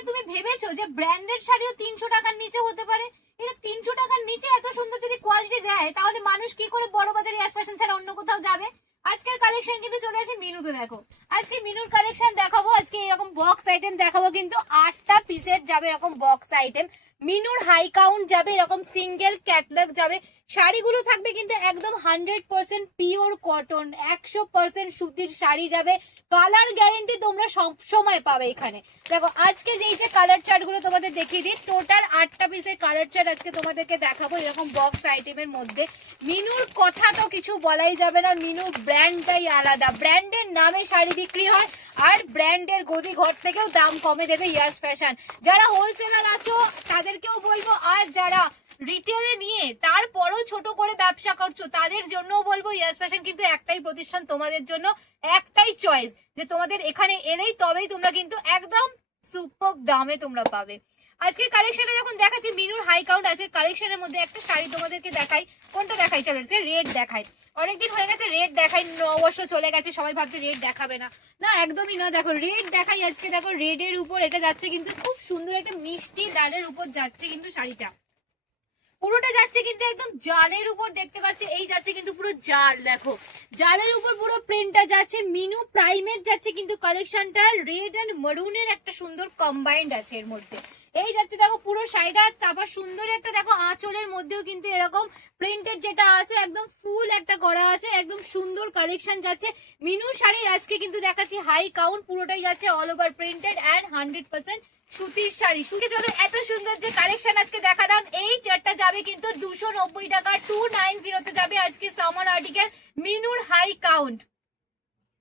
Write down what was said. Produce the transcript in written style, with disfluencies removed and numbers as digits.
মানে তুমি ভেবেছো যে ব্র্যান্ডেড শাড়িও 300 টাকার নিচে হতে পারে? এটা 300 টাকার নিচে এত সুন্দর যদি কোয়ালিটি দেয় তাহলে মানুষ কি করে বড় বাজারে ইয়াস ফ্যাশন ছাড়া অন্য কোথাও যাবে? আজকের কালেকশন কিন্তু চলে আসে মিনুতে। দেখো আজকে মিনুর কালেকশন দেখাবো। আজকে এরকম বক্স আইটেম দেখাবো, কিন্তু 8টা পিসের যাবে এরকম বক্স আইটেম। মিনুর হাই কাউন্ট যাবে, এরকম সিঙ্গেল ক্যাটলগ যাবে। শাড়িগুলো থাকবে কিন্তু একদম 100% পিওর কটন, 100% সুতির শাড়ি যাবে। কালার গ্যারেন্টি তোমরা সব সময় পাবে এখানে। দেখো আজকে যেই যে কালার চার্ট গুলো তোমাদের দেখিয়ে দিই, টোটাল 8টা পিসের কালার চার্ট আজকে তোমাদেরকে দেখাবো এরকম বক্স আইটেমের মধ্যে। মিনুর কথা তো কিছু বলাই যাবে না, মিনুর ব্র্যান্ডটাই আলাদা। ব্র্যান্ডের নামে শাড়ি বিক্রি হয়, আর ব্র্যান্ডের গদি ঘর থেকেও দাম কমে দেবে ইয়াস ফ্যাশন। যারা হোলসেলার আছো তাদেরকেও বলবো, আর যারা রিটেলে নিয়ে তারপরও ছোট করে ব্যবসা করছো তাদের জন্যও বলবো, ইয়াস ফ্যাশন কিন্তু একটাই প্রতিষ্ঠান তোমাদের জন্য, একটাই চয়েস, যে তোমাদের এখানে এলেই তবেই তোমরা কিন্তু একদম সুপার দামে তোমরা পাবে। আজকের কালেকশনে যখন দেখাচ্ছি মিনুর হাই কাউন্ট, আজকের কালেকশনের মধ্যে একটা শাড়ি তোমাদেরকে দেখাই। কোনটা দেখাই? চলো রেড দেখাই। অনেকদিন হয়ে গেছে রেড দেখাই, অবশ্য চলে গেছে, সবাই ভাবছে রেড দেখাবে না, না একদমই না। দেখো রেড দেখাই আজকে। দেখো রেডের উপর এটা যাচ্ছে কিন্তু খুব সুন্দর একটা মিষ্টি ডালের উপর যাচ্ছে কিন্তু শাড়িটা, পুরোটা যাচ্ছে কিন্তু একদম জালের উপর, দেখতে পাচ্ছি এই যাচ্ছে কিন্তু পুরো জাল। দেখো জালের উপর পুরো প্রিন্টটা যাচ্ছে। মিনু প্রাইমের যাচ্ছে কিন্তু কালেকশনটা, রেড এন্ড মারুনের একটা সুন্দর কম্বাইন্ড আছে এর মধ্যে। এই যাচ্ছে দেখো পুরো শাড়িটা। তারপর সুন্দর একটা দেখো আঁচলের মধ্যেও কিন্তু এরকম প্রিন্টেড যেটা আছে একদম ফুল একটা করা আছে, একদম সুন্দর কালেকশন যাচ্ছে। মিনু শাড়ির আজকে কিন্তু দেখাচ্ছি হাই কাউন্ট, পুরোটাই যাচ্ছে অল ওভার প্রিন্টেড এন্ড 100% সুতির শাড়ি। সুতি চলো এত সুন্দর যে কালেকশন আজকে দেখালাম, এই চারটা যাবে কিন্তু 290 টাকা, 290 তে যাবে আজকে সামার আর্টিকেল মিনুর হাই কাউন্ট।